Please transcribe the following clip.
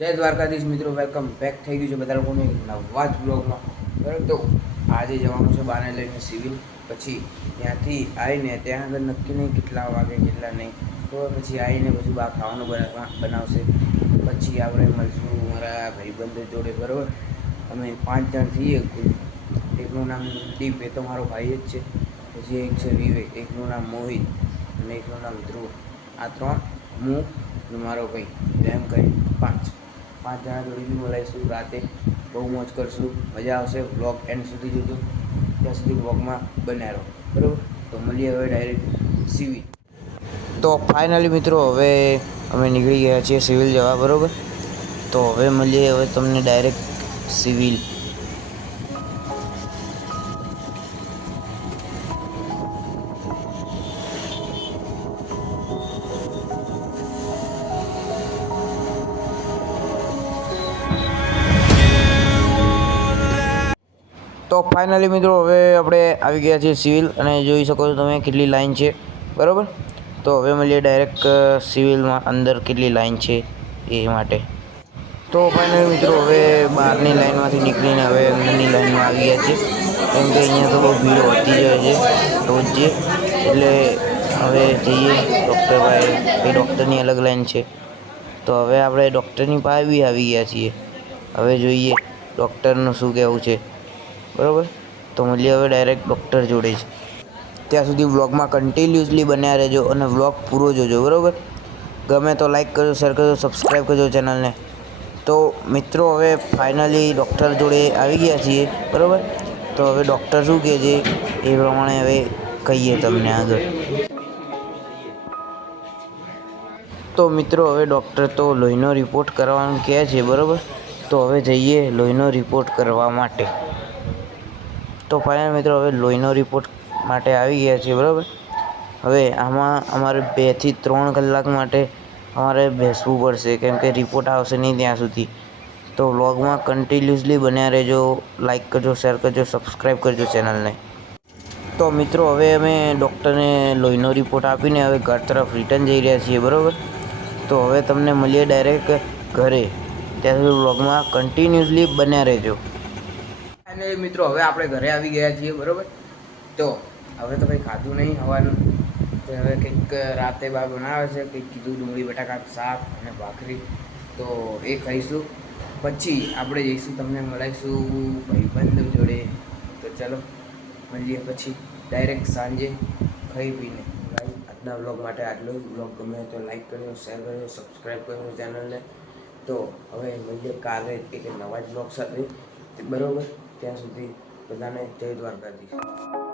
જય દ્વારકાધીશ મિત્રો, welcome back થઈ ગયું છે બધા લોકોને નવા જ બ્લોગમાં. બરાબર, તો આજે જવાનું છે બાને લઈને સિવિલ. પછી ત્યાંથી આવીને ત્યાં આગળ નક્કી નહીં કેટલા વાગે કેટલા નહીં, તો પછી આવીને પછી બહાર ખાવાનું બનાવશે. પછી આપણે મળશું મારા ભાઈબંધો જોડે. બરાબર, અમે 5 જણ થઈએ કુલ. એકનું નામ દીપ, એ તો મારો ભાઈ જ છે. પછી એક છે વિવેક, એકનું નામ મોહિત અને એકનું નામ ધ્રુવ. આ 3 હું અને મારો ભાઈ, એમ કરી 5 જણા જોડે બી મળીશું. રાતે બહુ મોજ કરશું, મજા આવશે. વ્લોગ એન્ડ સુધી જોજો, ત્યાં સુધી વ્લોગમાં બન્યા રહો. બરાબર, તો મળીએ હવે ડાયરેક્ટ સિવિલ. તો ફાઇનલી મિત્રો હવે અમે નીકળી ગયા છીએ સિવિલ જવા. બરાબર, તો હવે મળીએ હવે તમને ડાયરેક્ટ સિવિલ. તો ફાઇનલી મિત્રો હવે આપણે આવી ગયા છીએ સિવિલ, અને જોઈ શકો છો તમે કેટલી લાઈન છે. બરાબર, તો હવે મળીએ ડાયરેક્ટ સિવિલમાં અંદર કેટલી લાઈન છે એ માટે. તો ફાઇનલી મિત્રો હવે બહારની લાઈનમાંથી નીકળીને હવે અંદરની લાઈનમાં આવી ગયા છે, કેમ કે અહીંયા તો બહુ ભીડ હોતી જ હોય છે રોજ જે. એટલે હવે જઈએ ડૉક્ટરભાઈ, એ ડૉક્ટરની અલગ લાઈન છે. તો હવે આપણે ડૉક્ટરની પાસે બી આવી ગયા છીએ. હવે જોઈએ ડૉક્ટરનું શું કહેવું છે. બરાબર, તો મળીએ હવે ડાયરેક્ટ ડૉક્ટર જોડે જ. ત્યાં સુધી વ્લોગમાં કન્ટિન્યુઅસલી બન્યા રહેજો અને વ્લોગ પૂરો જોજો. બરાબર, ગમે તો લાઈક કરજો, શેર કરજો, સબસ્ક્રાઈબ કરજો ચેનલને. તો મિત્રો હવે ફાઇનલી ડૉક્ટર જોડે આવી ગયા છીએ. બરાબર, તો હવે ડૉક્ટર શું કહે છે એ પ્રમાણે હવે કહીએ તમને આગળ. તો મિત્રો હવે ડૉક્ટર તો લોહીનો રિપોર્ટ કરવાનું કહે છે. બરાબર, તો હવે જઈએ લોહીનો રિપોર્ટ કરવા માટે. તો ફાઇનલ મિત્રો હવે લોહીનો રિપોર્ટ માટે આવી ગયા છીએ. બરાબર, હવે આમાં અમારે 2 થી 3 કલાક માટે અમારે બેસવું પડશે, કેમ કે રિપોર્ટ આવશે નહીં ત્યાં સુધી. તો વ્લોગમાં કન્ટિન્યુઅસલી બન્યા રહેજો. લાઈક કરજો, શેર કરજો, સબસ્ક્રાઈબ કરજો ચેનલને. તો મિત્રો હવે અમે ડૉક્ટરને લોહીનો રિપોર્ટ આપીને હવે ઘર તરફ રિટર્ન જઈ રહ્યા છીએ. બરાબર, તો હવે તમને મળીએ ડાયરેક્ટ ઘરે. ત્યાં સુધી વ્લોગમાં કન્ટિન્યુઅસલી બન્યા રહેજો. અને મિત્રો હવે આપણે ઘરે આવી ગયા છીએ. બરાબર, તો હવે તો કંઈ ખાધું નહીં હવાનું, તો હવે કંઈક રાતે બહાર બનાવે છે, કંઈક કીધું ડુંગળી બટાકા શાક અને ભાખરી, તો એ ખાઈશું. પછી આપણે જઈશું, તમને મળીશું ભાઈબંધો જોડે. તો ચાલો મળીએ પછી ડાયરેક્ટ સાંજે ખાઈ પીને. આજના વ્લોગ માટે આટલું જ. વ્લોગ ગમે તો લાઈક કરજો, શેર કરજો, સબસ્ક્રાઈબ કરજો ચેનલને. તો હવે મળીએ કાલે એક નવા જ વ્લોગ સાથે. બરાબર, ત્યાં સુધી બધાને જય દ્વારકાધીશ.